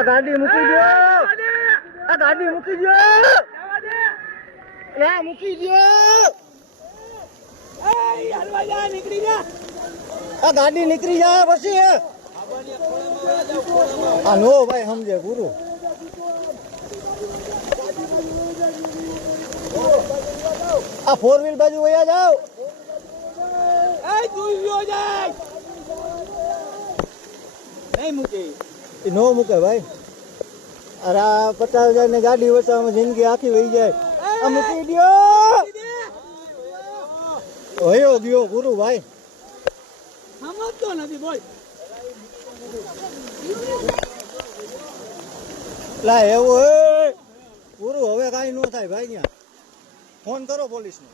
આ ગાડી મૂકી દો, આ ગાડી મૂકી દો, મૂકી દો, આ ગાડી નીકળી જાય પછી આ નો ભાઈ સમજે ગુરુ. આ 4 વ્હીલ બાજુ વયા જાઓ. નો મૂકે ભાઈ. અરે આ 50,000 ની ગાડી વચાવવામાં જિંદગી આખી વહી જાય. આ મૂકી દો. વયો ગયો ગુરુ ભાઈ. સમજતો નથી બોલ. લા એવું ગુરુ હવે કાંઈ ન થાય ભાઈ. ત્યાં ફોન કરો પોલીસને.